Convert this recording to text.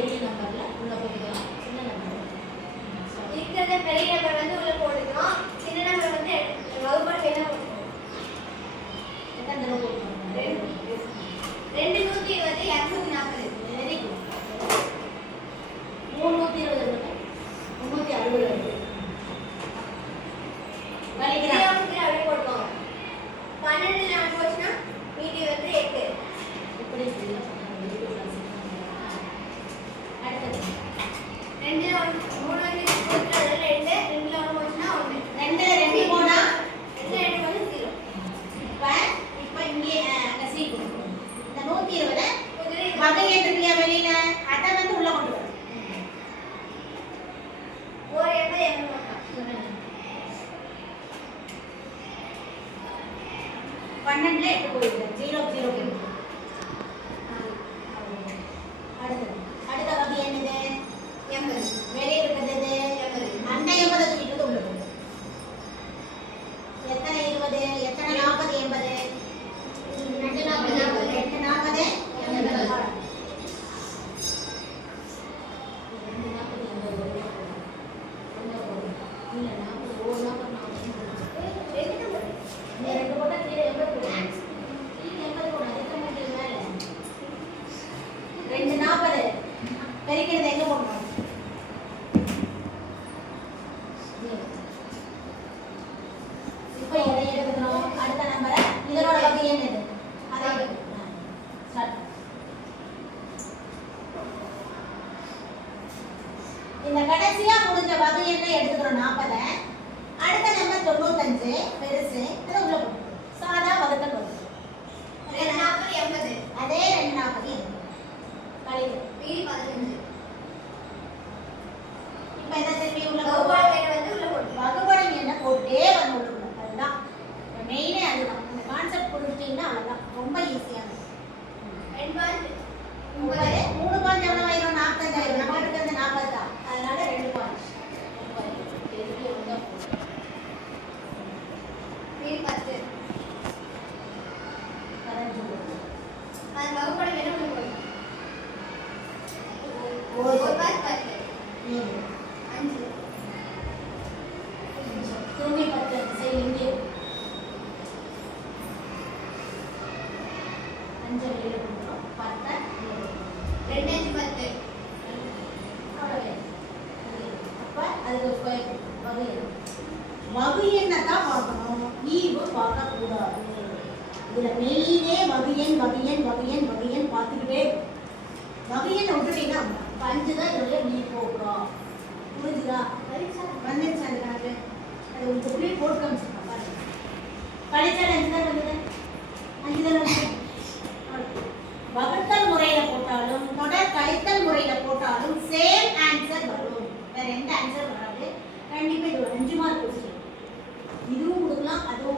பெரிய நம்பர்ல உள்ள போட்டுக்கலாம், சின்ன நம்பர் இருக்கிறத பெரிய நம்பர் வந்து உள்ள போட்டுக்கணும், சின்ன நம்பர் வந்து வகுப்பாடு என்ன போட்டுக்கணும். எத்தனை தடவை போட்டுக்கணும்? 2 120 240. Very good. 320 360 கழிக்கிறேன். அப்படியே போட்டுக்கோங்க. 12 நாள் போச்சுன்னா மீதி வந்து 8. இப்படி சொல்ல அடுத்தது 2 3 வந்து 2 2ல 1 போச்சுன்னா 1. 2ல 2 போனா 2ல 2 வந்து 0. இப்ப இங்கே அங்க சி கொடுக்கணும். இந்த 120 வகை எதுக்குயா வெளியில அத வந்து உள்ள கொண்டு வர. ஒரு 80 போட்டா 12ல 8 போயிடுது. 0 0 போயிடுது. அடுத்த வகை என்னது? 80. வெளியே இருக்கிறது 80. அந்த 80 தூக்கிட்டு உள்ள போகுது. எத்தனை 20 எத்தனை 40 80 2 40 2 40 80 பெருக்கிறது எங்க போடணும்? இப்போ எதை எடுக்கணும்? அடுத்த நம்பரை இதனோட வகை என்னது? அதை ஸ்டார்ட். இந்த கடைசியா முடிஞ்ச வகை என்ன எடுத்துக்கிறோம்? 40. அடுத்த நம்பர் 95 பெருசு அதை உள்ள போடணும். சாதா வகுத்தல் வரும். 2 40 80. அதே 2 40 கழிவு மீதி 15. இப்போ என்ன திரும்பி உள்ள வகுப்பாடு என்ன வந்து உள்ள போட்டு வகுப்படம் என்ன போட்டே வந்து உள்ள அதுதான் மெயினே அதுதான். இந்த கான்செப்ட் புரிஞ்சிட்டீங்கன்னா அவ்வளோதான், ரொம்ப ஈஸியானது. 2 பாயிண்ட் 3 பாயிண்ட் எவ்வளோ ஆயிரும்? 45 ஆயிரும். நம்ம கிட்ட வந்து 40 தான், அதனால 2 பாயிண்ட் மீதி 10. 15 அது வகுப்பாடு என்ன உள்ள போட்டு ஒரு ஒரு பாயிண்ட் 10. 5. திரும்பி 10 சரி இங்கே 5 வெளியில் கொடுக்குறோம். 10 2 5 10. அவ்வளோவே. அப்போ அதுக்கு வகை வகை என்ன தான் பார்க்கணும், ஈவு பார்க்கக்கூடாது. இதில் மெயினே வகையன் வகையன் வகையன் வகையன் பார்த்துக்கிட்டே வகையன் விட்டுட்டீங்கன்னா 5 தான் இதோடைய நீ போகிறோம். புரிஞ்சுதா? வந்துருச்சு அந்த கணக்கு. அது உங்களுக்கு புள்ளி போட்டு காமிச்சிருக்கேன் பாருங்க. கழிச்சால் 5 தான் வந்தது. 5 தான் வந்தது. வகுத்தல் முறையில போட்டாலும் தொடர் கழித்தல் முறையில போட்டாலும் சேம் ஆன்சர் வரும். வேற எந்த ஆன்சர் வராது. கண்டிப்பா இது ஒரு 5 மார்க் கொஸ்டின். இதுவும் கொடுக்கலாம் அதுவும்